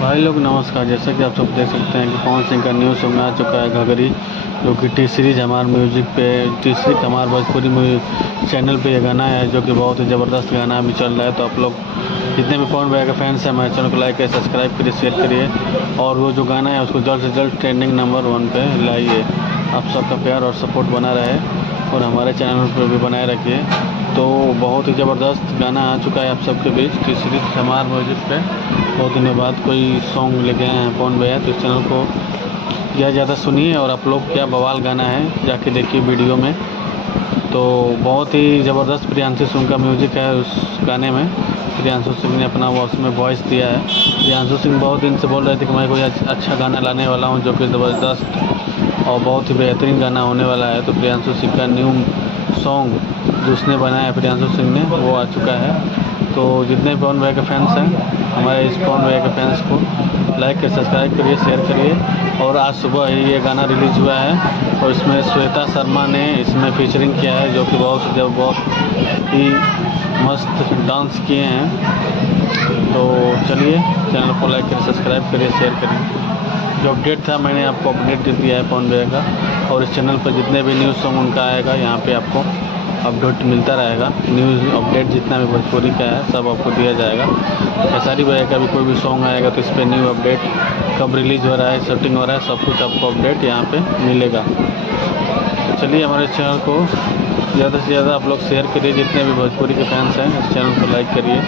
भाई लोग नमस्कार। जैसा कि आप सब देख सकते हैं कि पवन सिंह का न्यू सॉन्ग आ चुका है घघरी, जो कि टी सीरीज हमार म्यूजिक पे टी सीरीज हमार भोजपुरी चैनल पे ये गाना है, जो कि बहुत ही ज़बरदस्त गाना अभी चल रहा है। तो आप लोग जितने भी पवन भैया के फैंस हैं हमारे चैनल को लाइक करिए, सब्सक्राइब करिए, शेयर करिए और वो जो गाना है उसको जल्द से जल्द ट्रेंडिंग नंबर 1 पे लाइए। आप सबका प्यार और सपोर्ट बना रहे और हमारे चैनल पर भी बनाए रखिए। तो बहुत ही ज़बरदस्त गाना आ चुका है आप सबके बीच टी सीरीज हमार म्यूजिक पे। बहुत दिनों बाद कोई सॉन्ग लेके आए हैं पवन भैया, तो इस चैनल को ज़्यादा सुनिए और आप लोग क्या बवाल गाना है जाके देखिए वीडियो में। तो बहुत ही ज़बरदस्त प्रियांशु सिंह का म्यूजिक है उस गाने में। प्रियांशु सिंह ने अपना उसमें वॉइस दिया है। प्रियांशु सिंह बहुत दिन से बोल रहे थे कि मैं कोई अच्छा गाना लाने वाला हूँ जो कि ज़बरदस्त और बहुत ही बेहतरीन गाना होने वाला है। तो प्रियांशु सिंह का न्यू सॉन्ग जो उसने बनाया है प्रियांशु सिंह ने, वो आ चुका है। तो जितने भी पवन भैया के फैंस हैं हमारे इस पवन भैया के फैंस को लाइक करिए, सब्सक्राइब करिए, शेयर करिए। और आज सुबह ही ये गाना रिलीज़ हुआ है और इसमें श्वेता शर्मा ने इसमें फीचरिंग किया है, जो कि बहुत ही मस्त डांस किए हैं। तो चलिए चैनल को लाइक करिए, सब्सक्राइब करिए, शेयर करिए। जो अपडेट था मैंने आपको अपडेट दे दिया है पवन भैया का, और इस चैनल पर जितने भी न्यूज़ सॉन्ग उनका आएगा यहाँ पे आपको अपडेट मिलता रहेगा। न्यूज़ अपडेट जितना भी भोजपुरी का है सब आपको दिया जाएगा। खेसारी भैया का भी कोई भी सॉन्ग आएगा तो इस पर न्यू अपडेट कब रिलीज़ हो रहा है, शूटिंग हो रहा है, सब कुछ आपको अपडेट यहाँ पे मिलेगा। तो चलिए हमारे चैनल को ज़्यादा से ज़्यादा आप लोग शेयर करिए, जितने भी भोजपुरी के फैंस हैं इस चैनल को लाइक करिए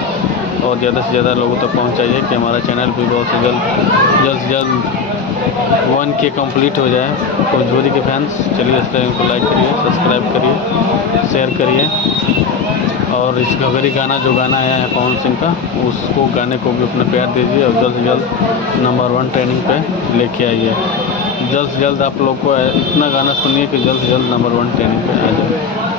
और ज़्यादा से ज़्यादा लोगों तक पहुँचाइए कि हमारा चैनल भी बहुत से जल्द 1K कंप्लीट हो जाए भोजपुरी के फैंस। चलिए इस चैनल को लाइक करिए, सब्सक्राइब करिए, शेयर करिए और इस घघरी गाना जो गाना आया है पवन सिंह का उसको गाने को भी अपना प्यार दीजिए और जल्द से जल्द नंबर 1 ट्रेनिंग पे लेके आइए। जल्द से जल्द आप लोग को इतना गाना सुनिए कि जल्द से जल्द नंबर 1 ट्रेनिंग पे आ जाए।